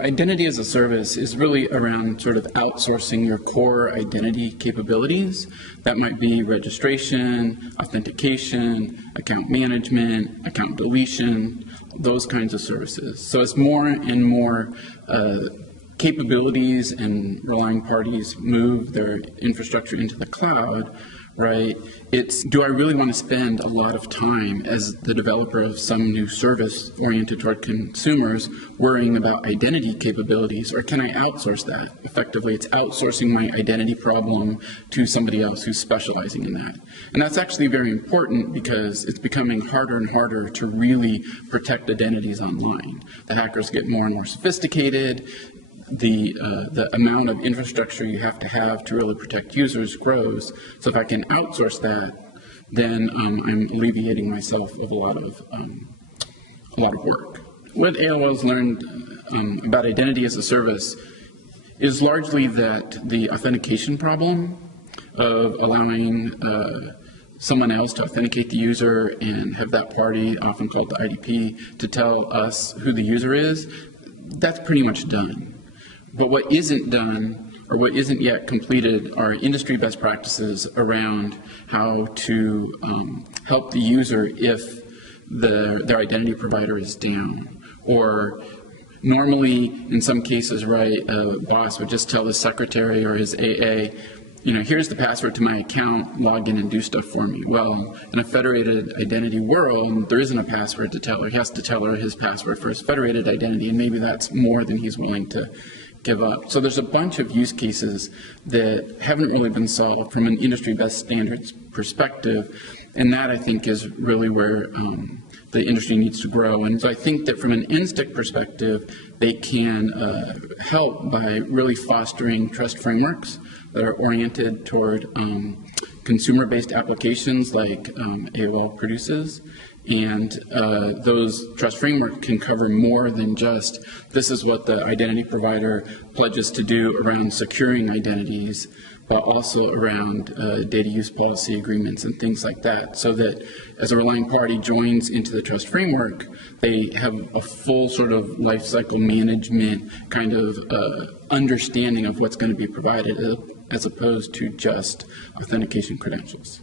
Identity as a service is really around sort of outsourcing your core identity capabilities. That might be registration, authentication, account management, account deletion, those kinds of services. So as more and more capabilities and relying parties move their infrastructure into the cloud, right, it's, do I really want to spend a lot of time as the developer of some new service oriented toward consumers worrying about identity capabilities, or can I outsource that? Effectively, it's outsourcing my identity problem to somebody else who's specializing in that. And that's actually very important because it's becoming harder and harder to really protect identities online. The hackers get more and more sophisticated. The amount of infrastructure you have to really protect users grows. So if I can outsource that, then I'm alleviating myself of a lot of work. What AOL's learned about identity as a service is largely that the authentication problem of allowing someone else to authenticate the user and have that party, often called the IDP, to tell us who the user is, that's pretty much done. But what isn't done, or what isn't yet completed, are industry best practices around how to help the user if their identity provider is down. Or normally, in some cases, right, a boss would just tell his secretary or his AA, you know, here's the password to my account, log in and do stuff for me. Well, in a federated identity world, there isn't a password to tell her. He has to tell her his password for his federated identity, and maybe that's more than he's willing to give up. So there's a bunch of use cases that haven't really been solved from an industry best standards perspective, and that I think is really where the industry needs to grow. And so I think that from an NSTIC perspective, they can help by really fostering trust frameworks that are oriented toward consumer-based applications like AOL produces. And those trust frameworks can cover more than just this is what the identity provider pledges to do around securing identities, but also around data use policy agreements and things like that, so that as a relying party joins into the trust framework, they have a full sort of lifecycle management kind of understanding of what's going to be provided, as opposed to just authentication credentials.